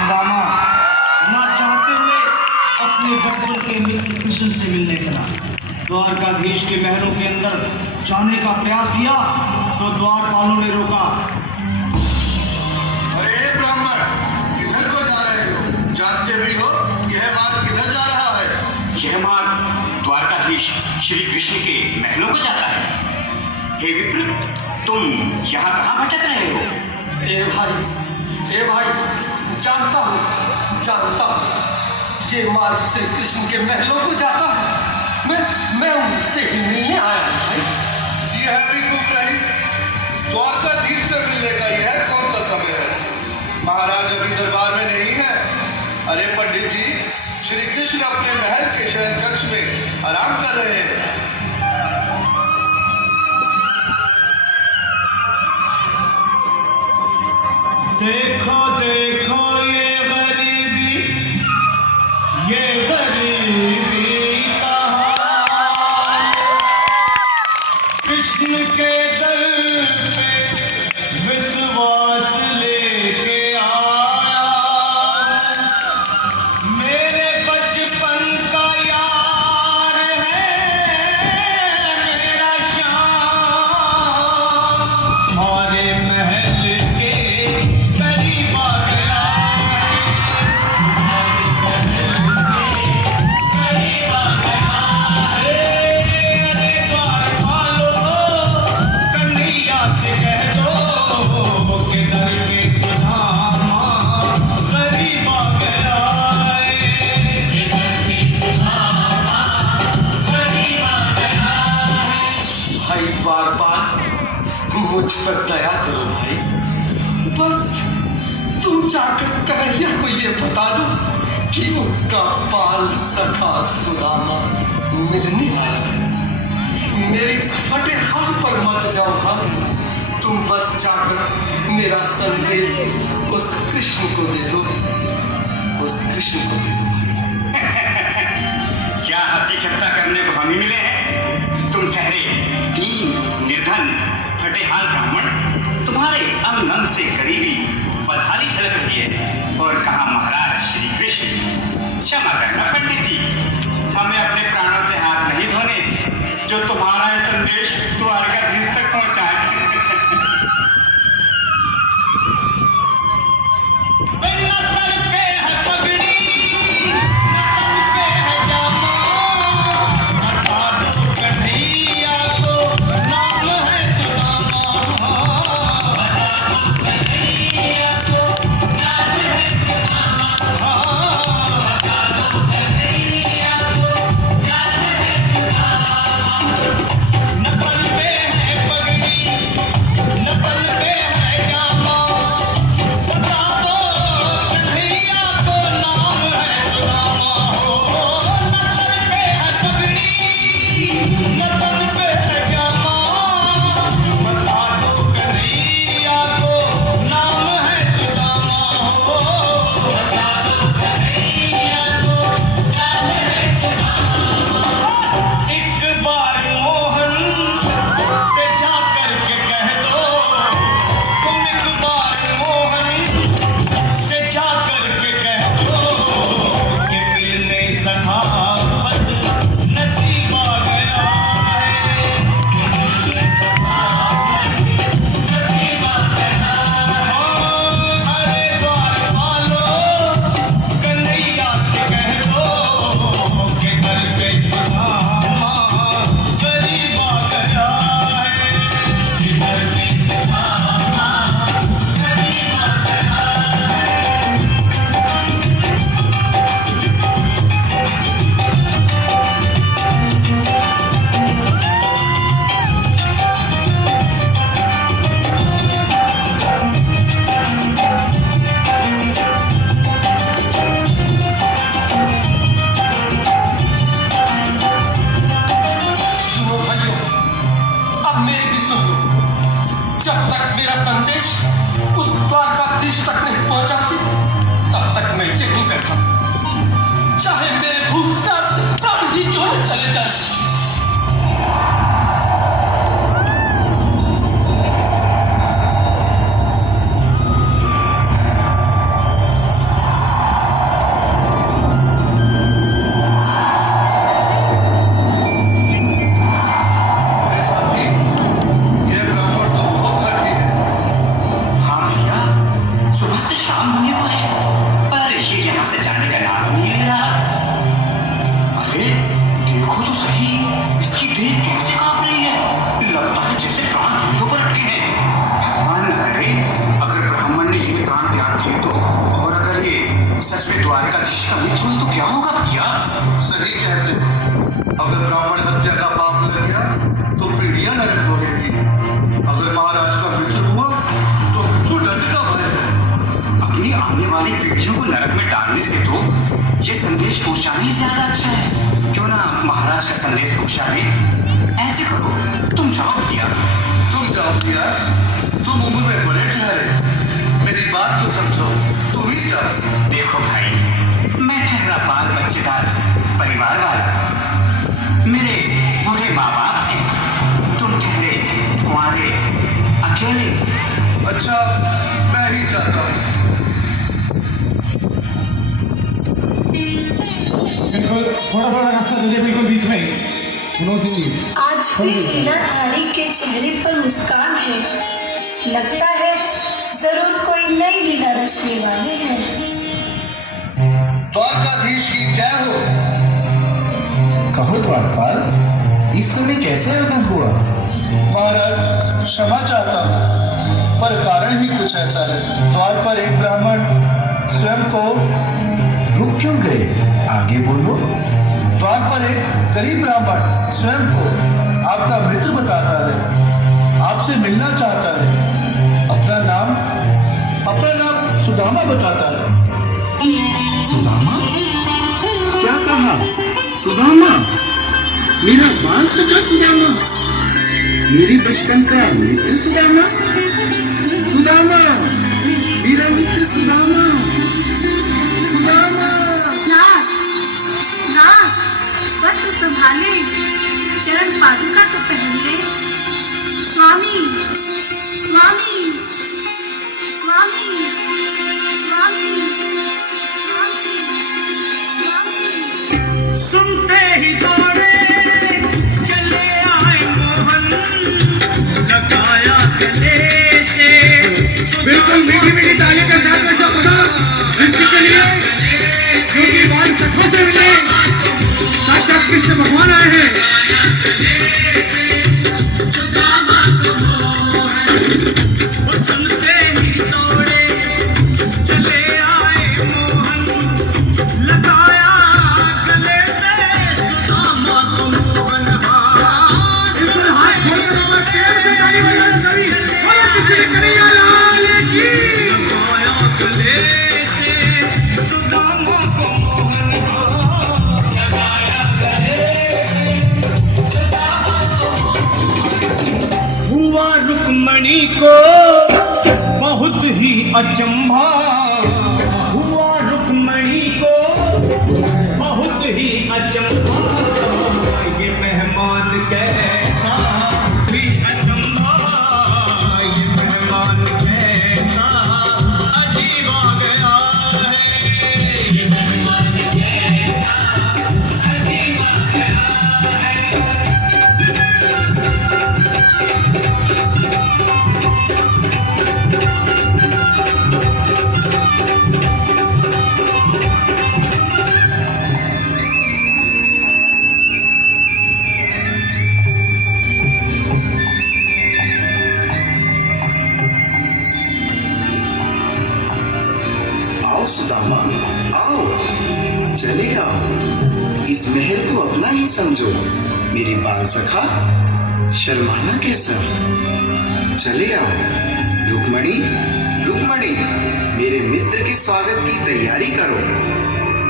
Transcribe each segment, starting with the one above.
सुदामा ना चाहते हुए अपने बचपन के मित्र कृष्ण से मिलने चला। द्वारकाधीश के महलों के अंदर जाने का प्रयास किया तो द्वारपालों ने रोका। अरे ब्राह्मण, किधर को जा रहे हो? जानते भी हो यह मार्ग किधर जा रहा है? यह मार्ग द्वारकाधीश श्री कृष्ण के महलों को जाता है। हे विप्र, तुम यहाँ कहाँ भटक रहे हो? ए भाई, जानता हूँ, ये मार्ग श्री कृष्ण के महलों को जाता है। मैं उनसे ही मिलने आया हूँ भाई। यह भी गुम रही। द्वारकाधीश से मिलने का यह कौन सा समय है? महाराज अभी दरबार में नहीं है। अरे पंडित जी, श्री कृष्ण अपने महल के शयन कक्ष में आराम कर रहे हैं। देखो देखो ये गरीबी कहाँ कृष्ण के दर पे विश्वास लेके आया। मेरे बचपन का यार है मेरा श्याम, हमारे महल के करीब आ गया। अरे द्वारपालो, कन्हैया से कह दो कि दर पे सुदामा करीब आ गया। भाई द्वारपाल, मुझ पर दया करो भाई। बस तुम जाकर कन्हैया को ये बता दो कि उनका बाल सखा सुदामा मिलने आया है। मेरे इस फटे हाथ पर मत जाओ भाई। तुम बस जाकर मेरा संदेश उस कृष्ण को दे दो भाई। क्या हंसी ठट्टा करने को हम ही मिले हैं? तुम ठहरे दीन निर्धन फटेहाल ब्राह्मण, तुम्हारे अंग अंग से करीबी बदहाली छलक रही है। और कहा महाराज श्री कृष्ण। क्षमा करना पंडित जी, हमें अपने प्राणों से हाथ नहीं धोने जो तुम्हारा यह संदेश द्वारकाधीश तक पहुंचाए। सर पे है पगड़ी, तन पे है जामा, हटा दो कन्हैया को, नाम है सुदामा। कन्हैया को, नाम है सुदामा। होने को है, पर ये यहाँ से जाने का नाम ही नहीं ले रहा। अरे देखो तो सही, इसकी देह कैसे कांप रही है, लगता है जैसे प्राण हाथों पर अटके हैं। भगवान न करे अगर ब्राह्मण ने ये प्राण त्याग किए तो, और अगर ये सच में द्वारकाधीश का मित्र हुई तो क्या होगा भैया? सही कहते हो। अगर ब्राह्मण हत्या का पाप लग गया तो पीढ़ियां नरक भोगेगी। अगर महाराज का मित्र हुआ तो मृत्यु दंड का भय है। अपनी आने वाली पीढ़ियों को नरक में डालने से तो ये संदेश पहुंचाना ही ज्यादा अच्छा है। क्यों ना महाराज का संदेश पहुंचा दे? ऐसे करो, तुम जाओ भैया। तुम जाओ भैया, तुम उम्र में बड़े ठहरे, मेरी बात तो समझो, तुम ही जाओ। देखो भाई, मैं ठहरा बाल बच्चेदार परिवार वाला, मेरे बूढ़े माँ बाप हैं, तुम ठहरे कुंवारे अकेले। अच्छा, मैं ही जाता हूँ। बिल्कुल थोड़ा रास्ता दे दे, बिल्कुल बीच में सुनो सिंह जी। आज भी लीलाधारी के चेहरे पर मुस्कान है। लगता है जरूर कोई नई लीला रचने वाले हैं। द्वारकाधीश की जय हो। कहो द्वारपाल, इस समय कैसे आगमन हुआ? महाराज क्षमा चाहता हूँ, पर कारण ही कुछ ऐसा है। द्वार पर एक ब्राह्मण स्वयं को रुक क्यों गए? आगे बोलो। द्वार पर एक गरीब ब्राह्मण स्वयं को आपका मित्र बताता है, आपसे मिलना चाहता है। अपना नाम सुदामा बताता है। सुदामा? क्या कहा? सुदामा? मेरा बाल सखा सुदामा? मेरे बचपन का मित्र सुदामा? सुदामा, मेरा मित्र सुदामा, सुदामा। नाथ, वस्त्र संभाले, चरण पादुका तो पहन ले। स्वामी, स्वामी, स्वामी, स्वामी, स्वामी, स्वामी। सुनते ही दौड़े चले आए मोहन, लगाया गले से। बिल्कुल मीठी मीठी ताली के साथ में दृष्टि के लिए क्योंकि बाल सखों से मिले साक्षात कृष्ण भगवान आए हैं। सुनते ही दौड़े चले आए मोहन, लगाया गले से सुदामा को मोहन। बिल्कुल हाथ छोड़कर बाबा प्यार से ताली बजाना कभी बोलो किसी कन्हैया लाल की। लगाया गले से सुदामा को मोहन, लगाया गले से सुदामा को मोहन। हुआ रुक्मणी को बहुत ही अचंभा, हुआ रुक्मणी को बहुत ही अचंभा। ये मेहमान कैसा भी अचंभा, ये मेहमान कैसा अजीब आ गया है। ये मेहमान कैसा अजीब आ गया है। आओ सुदामा, आओ, चले आओ। इस महल को अपना ही समझो। मेरे बाल सखा, शर्माना कैसा? चले आओ। रुक्मणी, रुक्मणी, मेरे मित्र के स्वागत की तैयारी करो।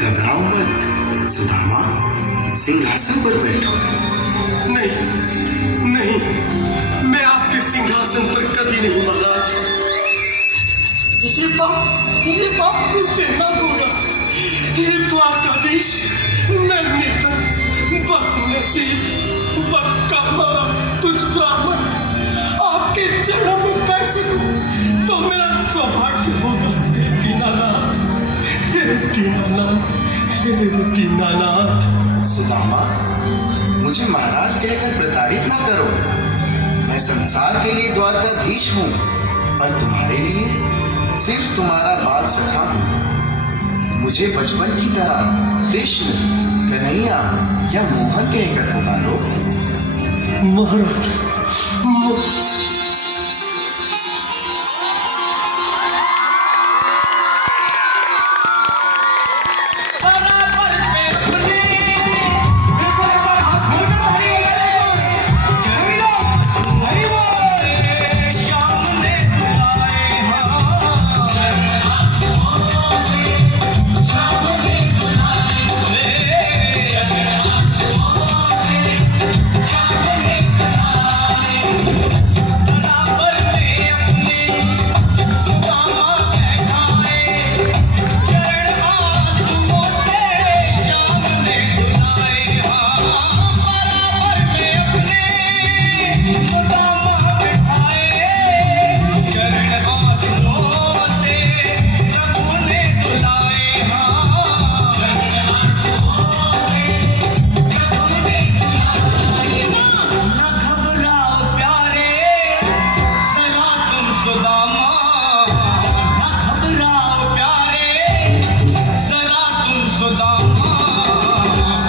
घबराओ मत। सुदामा, सिंहासन पर बैठो। नहीं, नहीं, मैं आपके सिंहासन पर कभी नहीं महाराज। ये पाप मुझसे न होगा। ये द्वारकाधीश, मैं निर्धन, बदनसीब, बदकर्मा, तुझ ब्राह्मण आपके चरणों में बैठ सकूं तो मेरा सौभाग्य होगा। हे दीनानाथ, हे दीनानाथ, हे दीनानाथ। सुदामा, मुझे महाराज कहकर प्रताड़ित ना करो। मैं संसार के लिए द्वारकाधीश हूँ, पर तुम्हारे लिए सिर्फ तुम्हारा बाल सखा हूँ। मुझे बचपन की तरह कृष्ण, कन्हैया या मोहन कहकर पुकारो। महाराज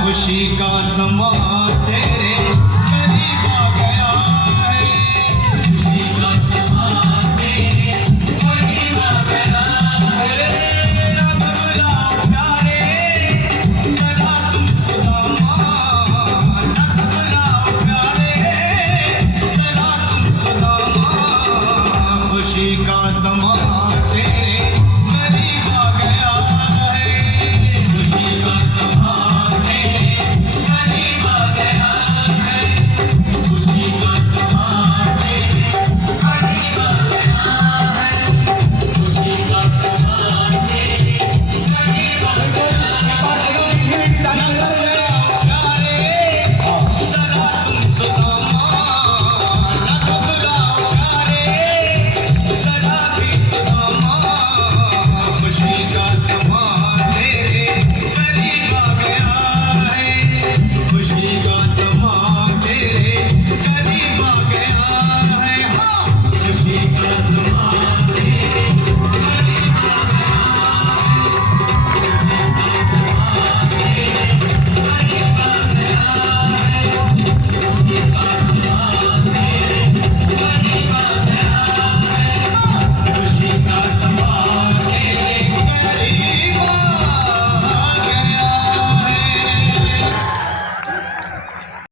खुशी का समा